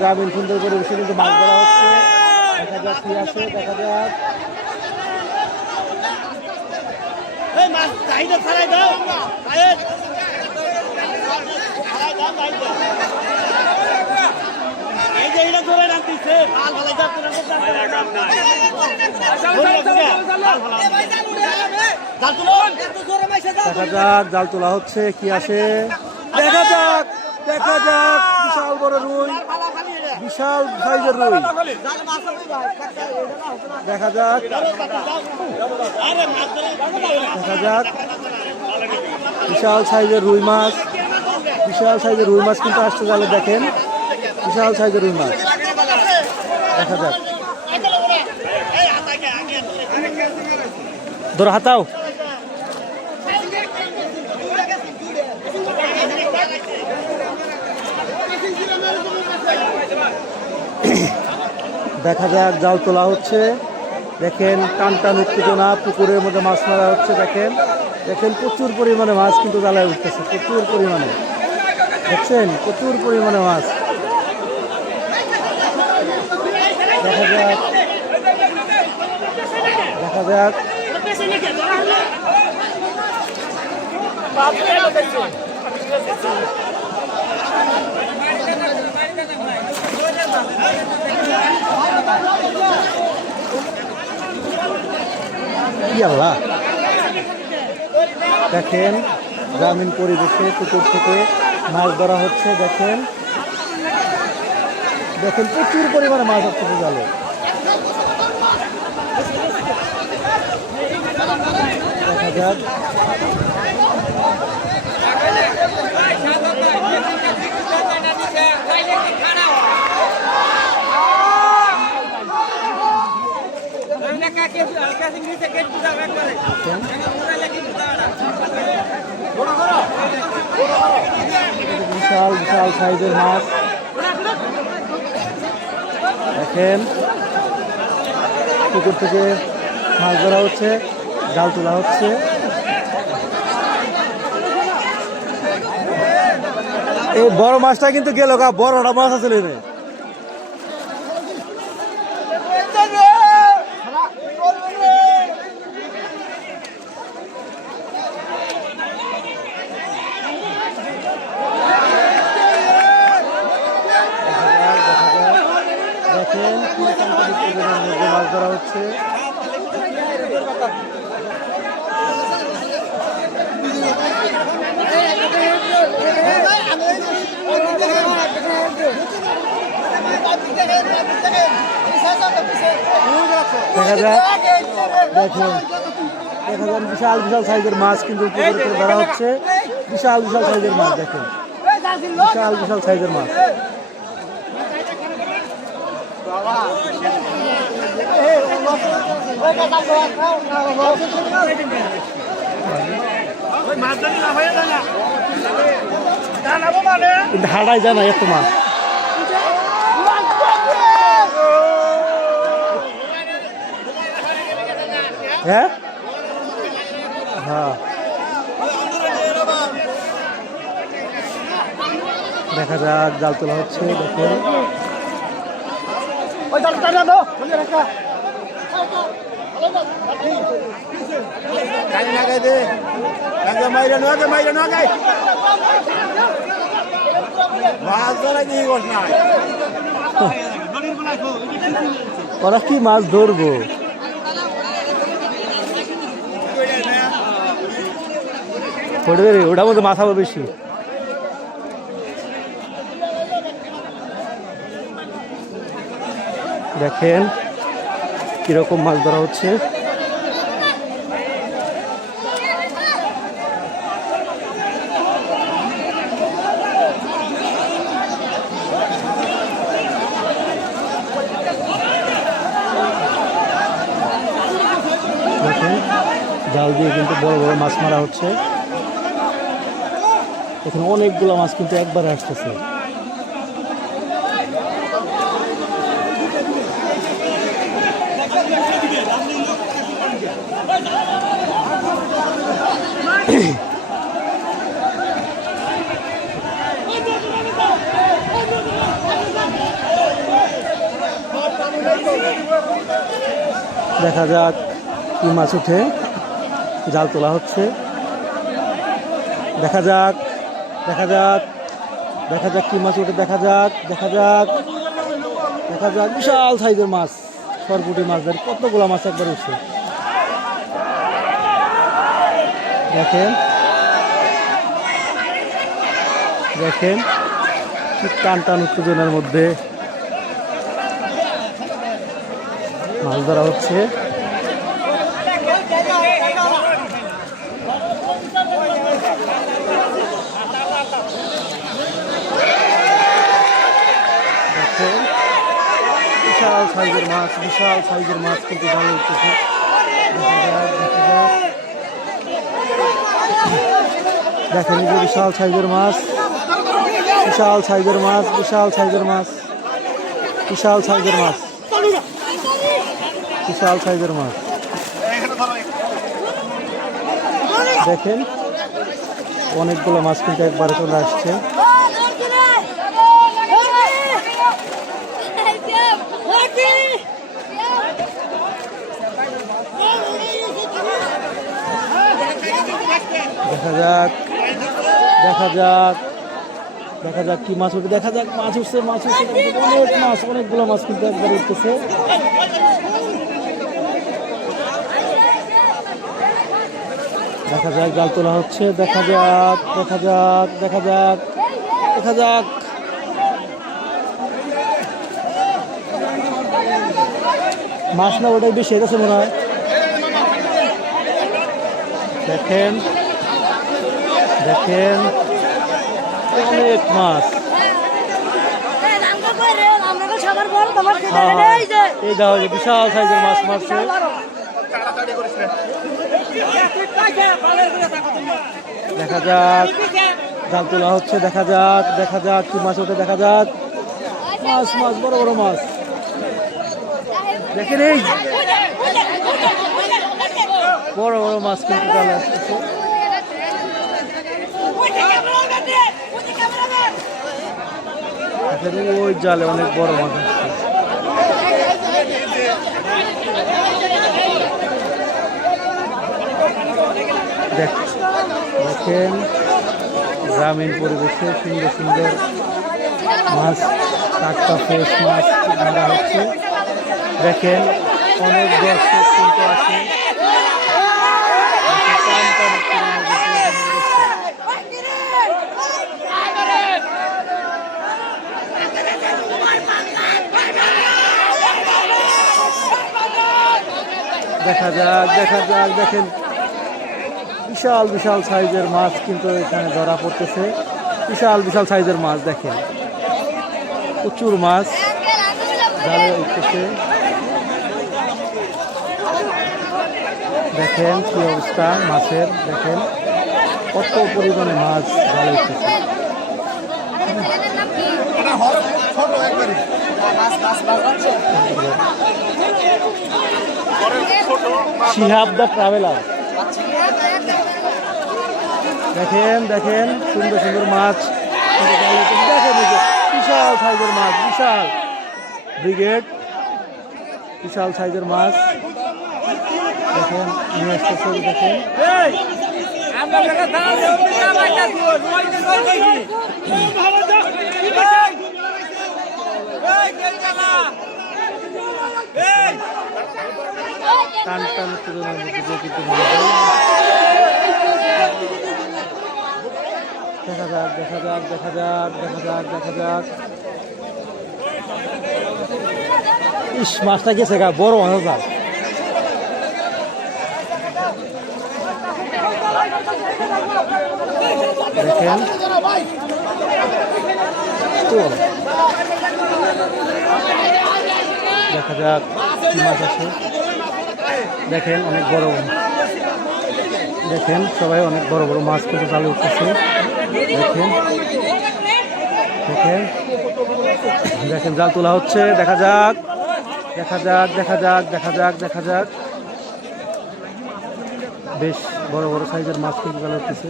গ্রামীণ সুন্দর পরিবেশে কিন্তু মাছ ধরা হচ্ছে। দেখা যাক কি আসে, দেখা যাক। দেখা যাক জাল তোলা হচ্ছে, কি আসে দেখা যাক। দেখা যাক বিশাল বড় রুই, বিশাল সাইজের রুই। দেখা যাক, দেখা যাক বিশাল সাইজের রুই মাছ। বিশাল সাইজের রুই মাছ কিন্তু আসছে জালে। দেখেন বিশাল সাইজের রুই মাছ। দেখা যাক, ধরো হাতাও। দেখা যাক জাল তোলা হচ্ছে। দেখেন টান টান উত্তেজনা, পুকুরের মধ্যে মাছ মারা হচ্ছে। দেখেন দেখেন প্রচুর পরিমাণে মাছ কিন্তু জালায় উঠতেছে, প্রচুর পরিমাণে। দেখছেন প্রচুর পরিমাণে মাছ। দেখা যাক, দেখা যাক। দেখেন গ্রামীণ পরিবেশে পুকুর থেকে মাছ ধরা হচ্ছে। দেখেন দেখেন প্রচুর পরিমাণে মাছ হচ্ছে জালে। দেখা যাক, বিশাল বিশাল সাইজের মাছ। দেখেন পুকুর থেকে মাছ ধরা হচ্ছে, জাল তোলা হচ্ছে। এই বড় মাছটা কিন্তু গেল গা, বড়টা মাছ আছে। দেখেন মাছ ধরা হচ্ছে। দেখা যাক, দেখুন দেখা যাক বিশাল বিশাল সাইজের মাছ কিন্তু ধরা হচ্ছে। বিশাল বিশাল সাইজের মাছ। দেখেন বিশাল বিশাল সাইজের মাছ। হাড়াই যায় না এত মাছ। হ্যাঁ হ্যাঁ, দেখা যাক জাল তোলা হচ্ছে। দেখেন ওরা কি মাছ ধরবো। ওটার মধ্যে মাথা বেশি। দেখেন কিরকম মাছ ধরা হচ্ছে। দেখেন জাল দিয়ে কিন্তু বড় বড় মাছ মারা হচ্ছে। এখানে অনেকগুলো মাছ কিন্তু একবারে আসতেছে। দেখা যাক কি মাছ উঠে, জাল তোলা হচ্ছে। দেখা যাক দেখা যাক দেখা যাক কি মাছ উঠে, দেখা যাক দেখা যাক দেখা যাক। বিশাল সাইজের মাছ, সরপুটি মাছ, ধরে কতগুলো মাছ একবার উঠছে। দেখেন দেখেন কি টান টান উত্তেজনার মধ্যে মাছ ধরা হচ্ছে। দেখেন বিশাল সাইজের মাছ, বিশাল সাইজের মাছ কিন্তু জালে উঠতেছে। দেখেন এই যে বিশাল সাইজের মাছ, বিশাল সাইজের মাছ, বিশাল সাইজের মাছ, বিশাল সাইজের মাছ, বিশাল সাইজের মাছ। দেখেন অনেকগুলো মাছ কিন্তু একবারে চলে আসছে। দেখা যাক দেখা যাক দেখা যাক কি মাছ উঠে, দেখা যাক মাছ উঠছে, মাছ উঠছে, অনেক মাছ, অনেকগুলো মাছ কিন্তু একবার উঠতেছে। দেখা যাক জাল তোলা হচ্ছে, দেখা যাক দেখা যাক দেখা যাক দেখা যাক। মাছ না ওটাই বেশি গেছে মনে হয়। দেখেন দেখেন অনেক মাছ। এই দেখো বিশাল সাইজের মাছ মারছে। দেখা যাক জাল তোলা হচ্ছে, দেখা যাক দেখা যাক কি মাছ ওঠে, দেখা যাক মাছ মাছ বড় বড় মাছ। দেখেন এই বড় বড় মাছ কিন্তু জালে আসতেছে। ওই জালে অনেক বড় মাছ আসছে। দেখেন গ্রামীণ পরিবেশে সুন্দর সুন্দর মাছ, টাটকা ফ্রেশ মাছ ধরা হচ্ছে। দেখেন অনেক দর্শক কিন্তু আছে। দেখা যাক দেখা যাক দেখেন বিশাল বিশাল সাইজের মাছ কিন্তু এখানে ধরা পড়তেছে। বিশাল বিশাল সাইজের মাছ, দেখেন প্রচুর মাছ জালে উঠতেছে। দেখেন কি অবস্থা মাছের, দেখেন কত পরিমাণে মাছ জালে উঠতেছে। Shihab the traveller. দেখেন দেখেন সুন্দর সুন্দর মাছ, দেখেন বিশাল সাইজের মাছ, বিশাল ব্রিগেড, বিশাল সাইজের মাছ। দেখেন নিয়ে আসতেছে, দেখেন টান টান উত্তেজনার মধ্যে কিন্তু দেখা যাক দেখা যাক দেখা যাক দেখা যাক দেখা যাক। ইস মাছটা গেছে গা, বড় মাছ যাক। দেখেন দেখা যাক কি মাছ আছে। দেখেন অনেক বড়, দেখেন সবাই অনেক বড় বড় মাছ কিন্তু চালু উঠতেছে। দেখেন দেখেন দেখেন জাল তোলা হচ্ছে, দেখা যাক দেখা যাক দেখা যাক দেখা যাক দেখা যাক। বেশ বড় বড় সাইজের মাছ কিন্তু জালে উঠতেছে।